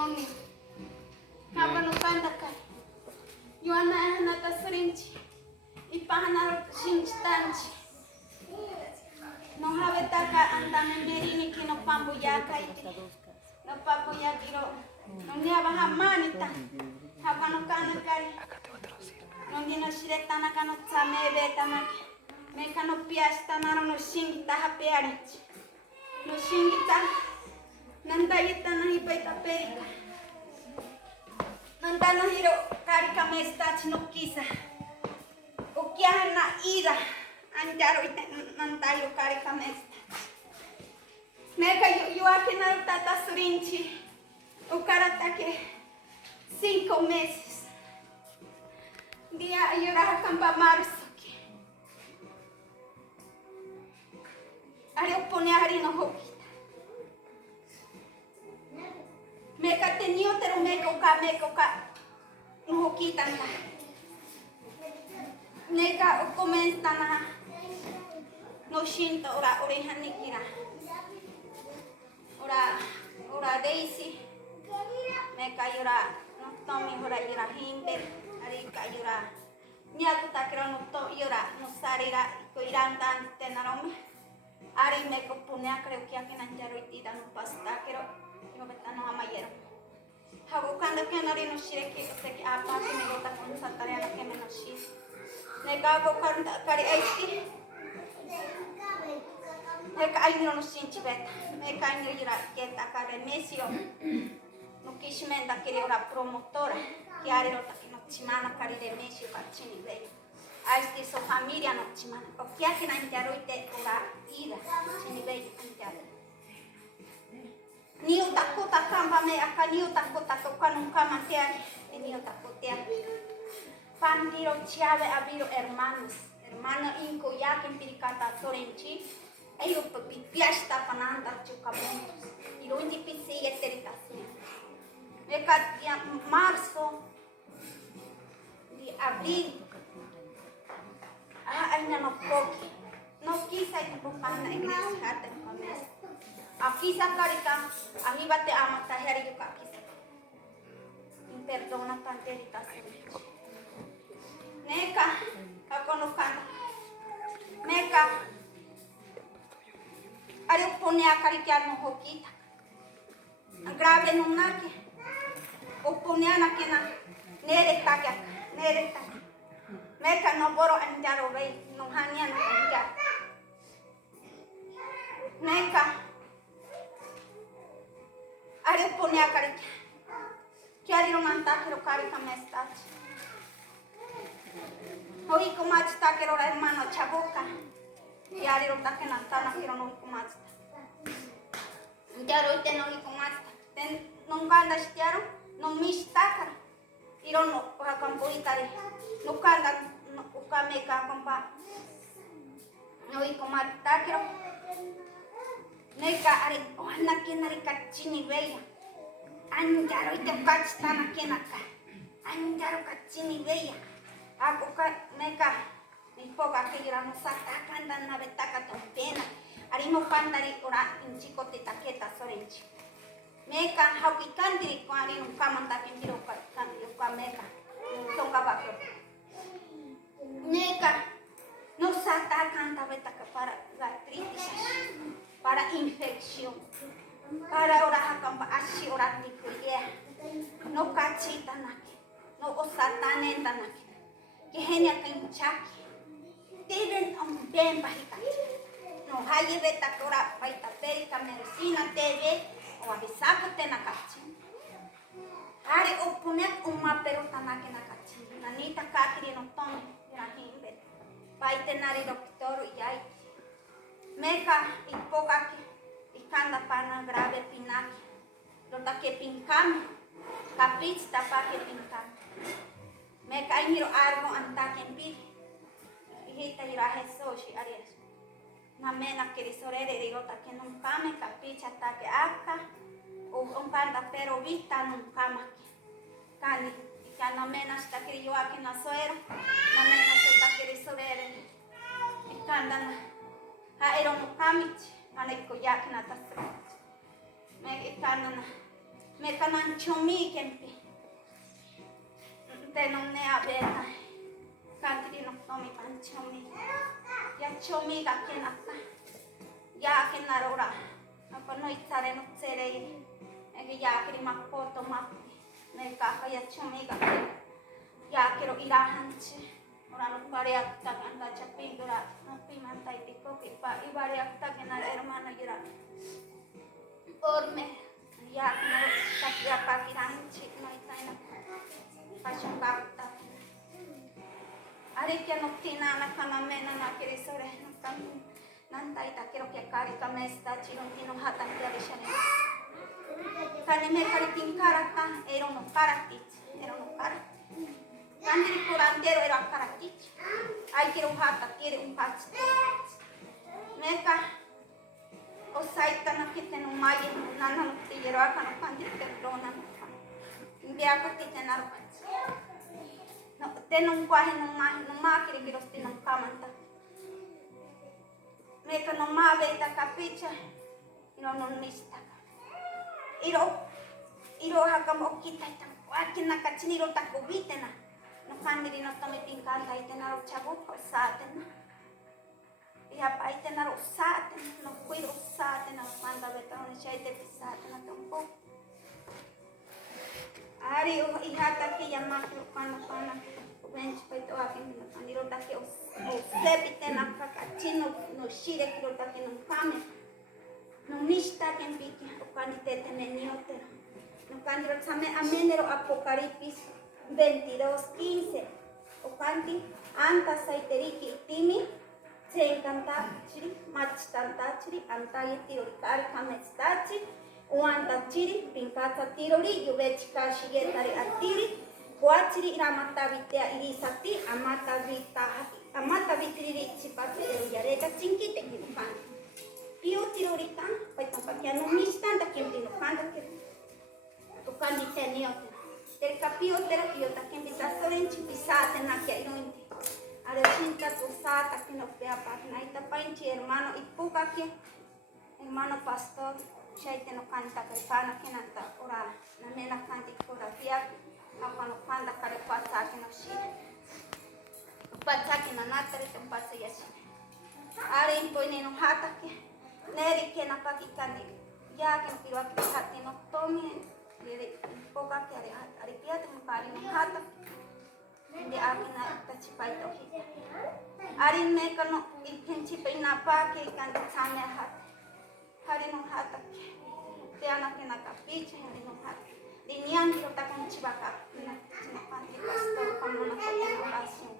demonio. Hapa no kanda kai. Yuana hana tasrinchi. Ipahana shinstanchi. No habe taka andame merini que no pambo ya kai. No papo ya kiro. No niaba hamanita. Hapa no kana kai. No gina shiretana kano tsame betana. Me kano piasta naro no shingita hapearenchi. No shingita. Nandayita na hipaita perika. Nandana hiro karika mestachi no kisa. Ukiahan na ira. Anjaro ite nandayo karika mestachi. Meka yuake na tata surinchi. Ukaratake 5 meses. Dia yura kamba marusoki. Ari opone ari no hoki. Meka tenio tero meka uka nuhokita na. Neka ukomenta na no shinto ora orehanikira. Ora Daisy. Meka yura no tomi ora yura himbe. Arika yura. Niakuta kero no to yura no sarira koiranta tenarome. Ari meka punea creo que aquí nanjaro itida no pasta kero. Betano amayero. Hago kanda que no rino shire que se que apa que me gota con santarea que me no shire. Nega go kanda kari aisti. Nega ai no shinchi beta. Nega ai no ira que ta kare mesio. No kishmenda que ora promotora. Que are rota que no chimana kari de mesio kachini be. Aisti so familia no chimana. O que aquí nanjaro ite ora ira. Chini be nanjaro. Niu takota kamba me aka niu takota tokanu kama teari niu takotea. Pandiro chiave abiro hermanos. Hermano inko yakin pirikata torenchi. Eyo pipiasta pananda chukamontos. Iro indi pisi eteritasia. Eka dia marzo di abril. Aina no poki. No quisa ipopana iglesia hata komes. Akisa karika, arriba te ama taheri yuka akisa. Perdona tanterita sebe. Neka, kakonokana. Neka. Ari opone akariki no hokita. Grave no nake. Opone anakena nere takya, nere tak. Neka no boro anjaro rei, no hanya no anjaro. Neka. Ari opone akariki. Kiari no mantakero karika mestachi. Hoy comachi takero la hermano chaboka. Kiari no takena tana kiro no comachi. Kiaro ite no comachi. Ten no ganda stiaro no mistakara. Iro no rakampo itari. No kanda no ukameka kompa. No comachi takero. Neka ari ohana kenari kachini beya. Anjaro ite kachitana kenaka. Anjaro kachini beya. Ako ka meka nipoka kira no sata kanda na betaka tompena. Ari mo pandari ora inchiko te taketa sorenchi. Meka hauki kandiri ko ari no kamanta kimbiro ka kandiri ka meka. Tonga bakro. Meka no sata kanda betaka para gastritis. Para infección. Para ora hakamba ashi ora tikuye. No kachita naki. No osatane tanaki. Que genia kanchaki. Tienen un bien bajita. No hay beta cora baita perica medicina TV o avisapo tenakachi. Ari oponek uma pero tanake nakachi. Nanita kakiri no ton irahimbe. Baite nari doctor yai. Meka ipokaki ikanda pana grave pinaki. Dota que pinkami. Caprich tapake pinkami. Meka imiro argo antaken pi. Hita irahe soshi aries. Namena que risorere rigota que nunca me capricha ataque acá. O un kanda pero vista nunca más. Cani. Que namena hasta que yo aquí na soera. Namena hasta que risorere. Y kanda na. Ha ero mukamich. Ana iko yaki na tasro. Me kanda na. me canan chomi kempi. Te no ne abeta. Cantri no tomi pan chomi. Ya chomi ga kenata. Ya kenarora. Apa no itare no serei. Ege ya kiri makoto mapi. Me kaka ya chomi ga ya quiero ir a hanche. Ora no pare akta anda chapindura. No pimanta itiko pipa. Ibare akta kenar hermano yura. Orme. Ya no takia pakiranchi no itaina. Passion bakta. Are que no tina na kama mena na kiri sore no kampu. Nanta ita quiero que kari kame sta chino tino hata kia dishane. Kane me kari tinkarata ero no karati. Ero no karati. Kandiri kurantero ero karati. Ai quiero hata quiere un patch. Meka o saita na kite no mai nana no tiro aka no kandiri perdona no. Mbia ko tite na ro. No, te non guahe non ma kiri girosti non kamanta. Meka non ma veta capicha, iro non nista. Iro hakam okita itam. Akina kachini iro takubitena. No kandiri no tome pinkanta itena ro chabuko satena. Ia pa itena ro satena, no cuido satena, kanda veta no chaite pisatena tampoco. Ari ihata ki yamakro kana bench paito akin aniro take o sepite na kakachino no shire kiro take no kame no mista ken piki o kanite teneniote no kandiro same amenero apocalipsis 22:15 o kanti anta saiteriki timi se encanta chiri machitanta chiri anta yetiro kari kamestachi o anta chiri pinkata tirori yuvechika shigetari atiri Guachiri ramata vitea irisati amata vitiri chipate yareta chinkite kinupan. Pio tirorika paitapakiano mistanta kimpinupanda ke tukandi teniote. Terka pio tera iota kimpita sorenchi pisate na kia inuinti. Arechinta tusata kinopea patna itapainchi hermano ipuka ke hermano pastor shaite no canta krepana kenanta ora namena kanti korafia apa no panda kare pasa que no shire pasa que na natare te pasa yasi are impone no hata que neri que na paki kandi ya que kiro aki hati no tomi de poca que are piate no kari no hata de aki na tachipai to are ne kano ikenchi pe na pa que kandi same hat hari no hata te ana que na capiche hari no hata Dinian kita akan cibaka, na panti pastor kamu nak kena oración.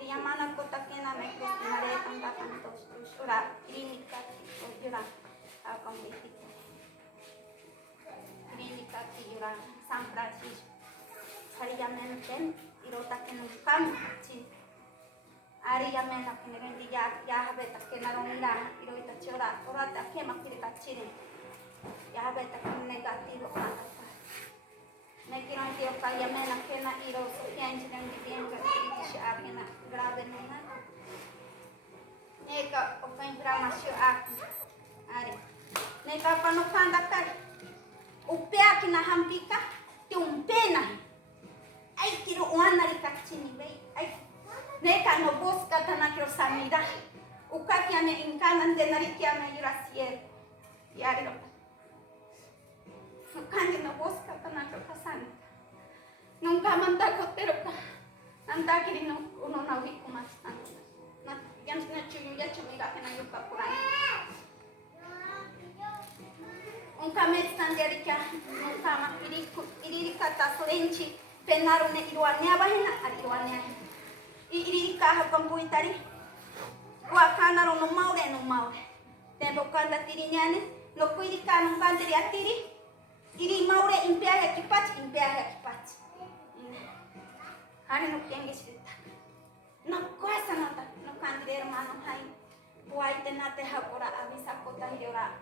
Dia mana kota kena mekros tinare kanta kantos ura klinika ura akan betik. Klinika ura San Francisco. Hari jamen ten irota kena kam ci. Hari jamen nak kena dia ya habeta kena ronda irota chora ora ta kema kirika chire. Ya habeta kena negativo kanta. Me quiero que yo vaya a la pena y los clientes de mi tiempo que se hagan grave nena. Nega o pen gramacio aqui. Ari. Nega pa no panda kai. O pé aqui na rampika tem pena. Ai tiro o anari kachini bei. Ai. Nega no busca tana que samida. O kaki ame inkanan de nari que ame yurasier. Yari lo Kandi no busca tanaka kasani. Nunca manda kotero ka. Anda kiri no uno na wiku mas tanto. Na yan na chuyu ya chumiga kana yuka kurani. Unka mestan derika nunca ma iri kata sorenchi penaru ne iruane abahina iruane. Iri ka hakampuitari. Wa kana no maure. Tempo kanda tirinyane no kuiri ka no kandiri atiri. Iri maure impia ekipat. Hari no kengi sita. No cosa nota, no candire hermano hai. Buai tenate hakora avisa kota hiora.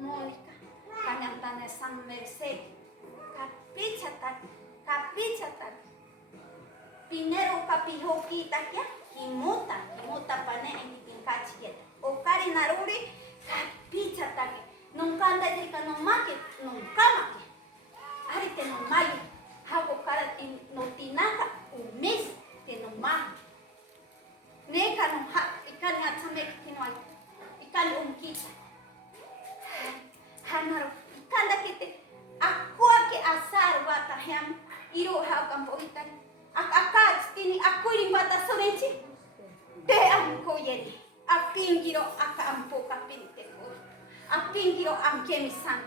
Mónica, kanyantane San Merced. Capichata. Pinero kapiho kita kya? Kimuta pane en pinkachi. O kari naruri kapichata. Nunca anda dirika no make, nunca make. mayo, hago cara no tinaja un mes de no más. Neka no ha, ikan ya sampai kinoy, ikan kita. Hanaro, ikan dah kita. Aku ake asar bata ham, iro ha kampo ikan. Akak tini aku ini bata sorenci. Te amko yeri, apingiro aka ampo kapinte ko. Apingiro amke misan.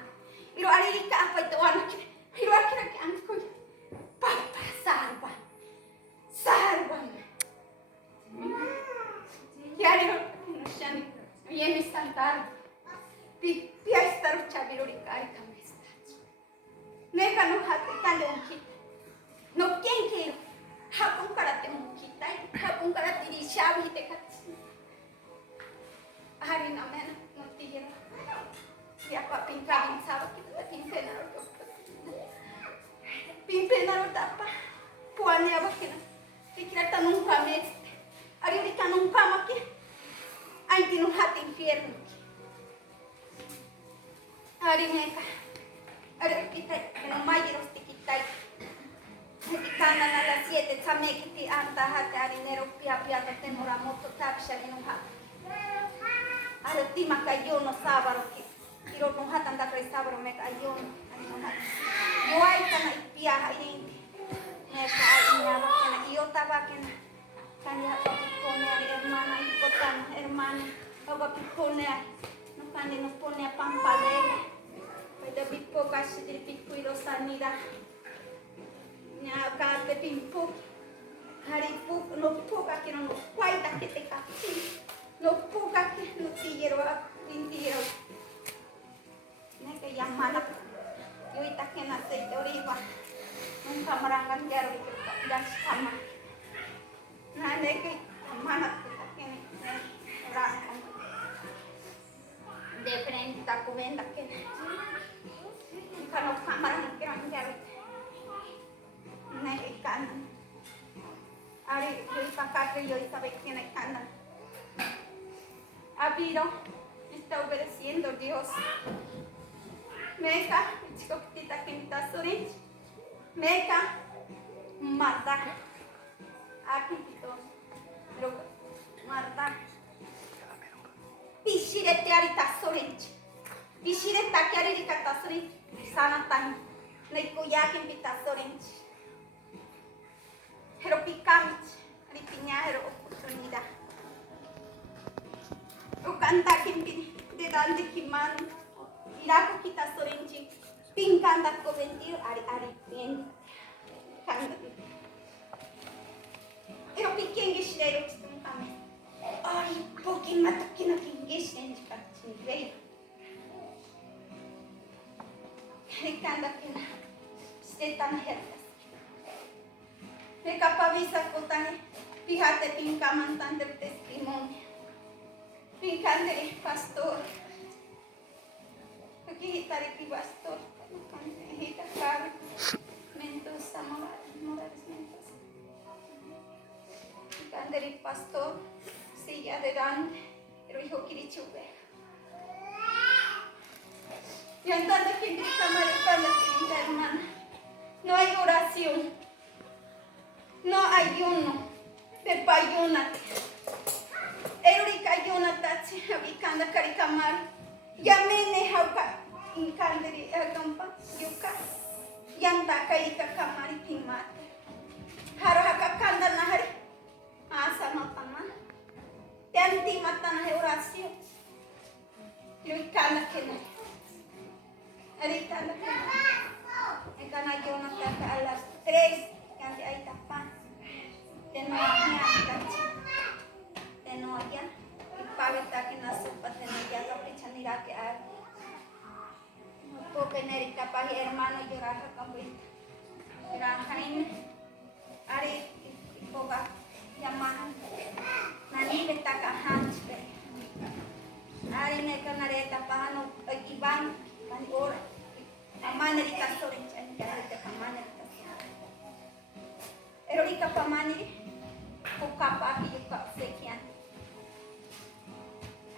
Iro aririka apa itu anak, iro akhirnya amko. Papa sarba, sarba. Yari nushani, yemi santar. Pia estar chabiruri kai kamesta. Neka no hati kande unkita. No kenke hakun karate unkita. Hakun karate di shabi te katsi. Hari namena no tihira. Ya pa pinka binsaba kita pimpena ro. Pimpena ro tapa. Puane abakina. Tikira tanung kames. Ari urika nunca maki. Ai tinu hati infierno. Ari neka. Ari kita no mayiros tikitai. Tikana na las 7 tsame kiti anta hati ari nero pia ta temora moto taksha ni nuha. Ari tima kayo no sabaro ki. Iro no hatan da krai sabaro meka ayo. Ari no hati. Yo ai kana pia ai. Neka ai ina bakena iyo tabakena. Kanya pone ari hermana importante hermana. Baba pone no kani no pone pampalele. Pada bippo kasih di pikku ilo sanida. Nya karte pimpo. Hari pu no pu kaki no kwai tak te kaki. No pu kaki no tiyero tintiro. Neka yang mana? Yo itaken aceite oliva. Nunca marangan gero gas sama. Nah neka mana itaken orang. De frente tak kumenda ken. Kalau kamar kirang jari, naik kanan. Ari yo pakate yo sabe que naik kanan. Abiro está obedeciendo Dios. Meka chico kita kita sorin. Meka mata. Aquí kita. Pero mata. Pisire te arita sorin. Pisire ta kiari di kata sorin. Sanatan, naikuyakin pita sorenchi. Pero picamich, ripiña, pero oportunidad. O cantakin de dande kimano, irako kita sorenchi, pincanda coventir, ari bien. Pero piquen gishero chitunkame. Ari pokin matakina kingishen chikachin. Ricanda que se tan herdas. Me capavisa cotane, fíjate pinca mantante el testimonio. Pincante pastor. Aquí está el pastor. Hita caro. Mentosa morales mentos. Pincante el pastor. Silla de dan. Pero hijo kirichupe. Y entonces que grita maricona, hermana. No hay oración. No ayuno. De payúnate. Erika ayúnate. Abicanda carikamar. Yamene hauka. Incanderi agampa. Yuka. Yanta kaika kamari timate. Haro haka kanda nahari. Asa no taman. Yanti matana oración. Yuikanda kenai. Ahorita la Ekana yo no saca a las 3 que ahí tapan. De no allá. Y paga que no sepa tener ya la fecha ni la que hay. Porque Nerica para hermano llorar como era Jaime. Ari y poga llamahan. Nani le taca hanch. Ari ne canareta para no Iván. Ora. Amana di castorin chan carita amana di castorin. Erika pamani kukapa yuka sekian.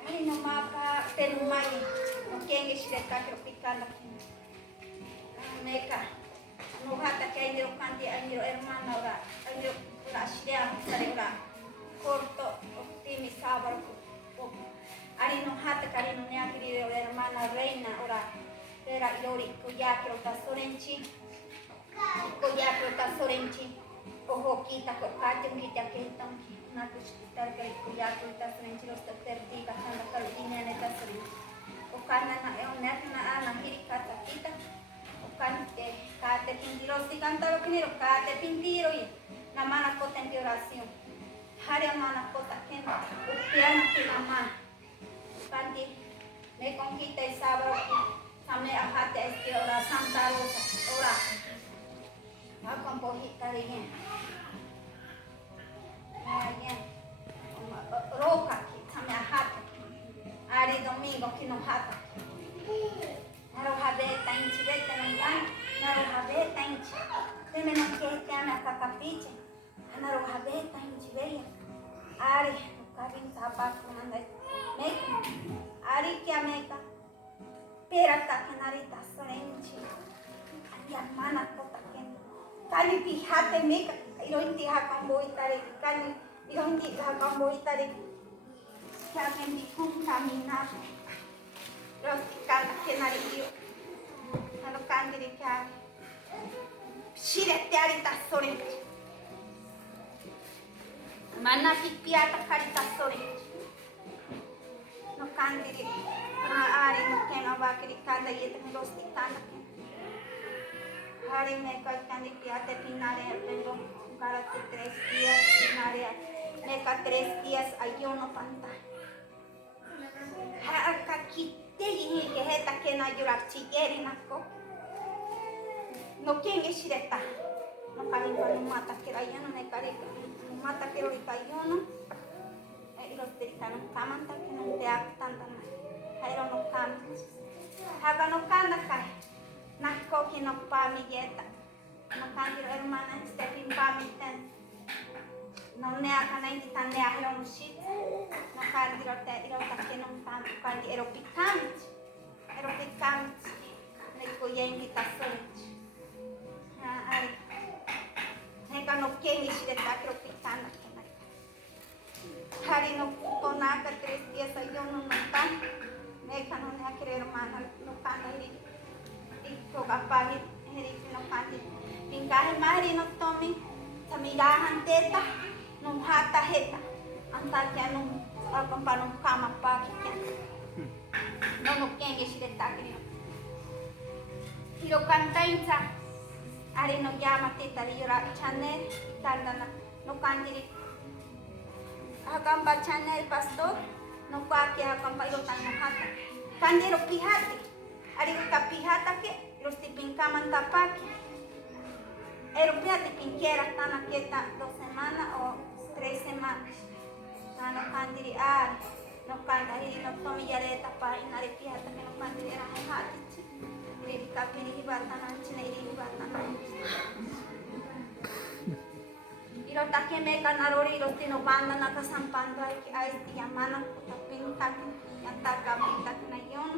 Ay no mapa terumai no kengi shireka tropical. Meka no hermana ora shriam sare ora corto optimi sábado ari no hata kari no neakiri ora hermana reina ora era yori kuyaki ota sorenchi kuyaki ota sorenchi ojo kita ko kati kita kenton na kushtar kari kuyaki ota sorenchi los terdi bakanda kari inene ta sorenchi o kana na na ana hiri kata kita cante, cate pintiro, si cantaba primero, cate pintiro y la mana cota en oración. Hare mana cota que piano que la mano. Cante, me conquista y sábado que también ajate este hora Santa Rosa, ora. Va con pojita de bien. Bien. Roca que también ajate. Ari domingo que no jata. Narohabeta inchi beta nangana, narohabeta inchi. Teme no que te ama cacapiche, narohabeta inchi bella. Ari, cabin tabaco manda. Meka, ari que ameka. Pera takenarita sorenchi. Ari amana kota ken. Kali pihate meka, ironti hakamboitare, kali ironti hakamboitare. Kaken bikum caminar. Los que nario, a los candidatos que hay. Shirete arita sorenchi. Mana pipiata carita sorenchi. No candidatos, ari no que no va a querer cada y te los ticana. Ari me cae candidato pinare tengo para 3 días pinare. Me cae 3 días ayuno pantalla. Akaki Teji que heta que na yurak chigeri nako. No kenge shireta. No karimba no mata que rayano ne karika. No mata que rorita yono. Los tiritanos kaman ta que no te actan tan. Jairo no kam. Haga no kanda kai. Nako que no pa mi yeta. No kandiro hermana stepin pa mi ten. No ne aka na indi tan ne ahlo no shit. No kandiro te iro ta que no kam kandi ero picante. Ero picante. Ne ko yengi ta sorenchi. Ari. Ne ka no kengi shireta ero picante. Hari no konaka 3 días ayuno no tan. Me ka no ne akere hermana no kanda iri. Iko kapagi iri no kandi. Pinkahe mari no tomi. Tamigahan teta. Nung hata heta, ang tatya nung pampanong kama pa kikyan. Nung kenge shireta kino. Hiro kantain sa, ari no yama teta ri yura channel, ikanda na no kandiri. Hakam ba channel pastor, no kwaki hakam pa iro tan no hata. Kandiro pihati, ari ka pihata ke, iro stipin kaman tapaki. Ero pihati pinkiera tana kieta 2 semanas o 3 semanas. No kandiri ari, no kandiri no tomi yareta pa inari pihata que no kandiri era hati. Iri kapiri hibata na chine iri hibata na. Iro take meka narori iro tino banda na kasampando ay ki ay yamana tapin takin yataka pintak na yon.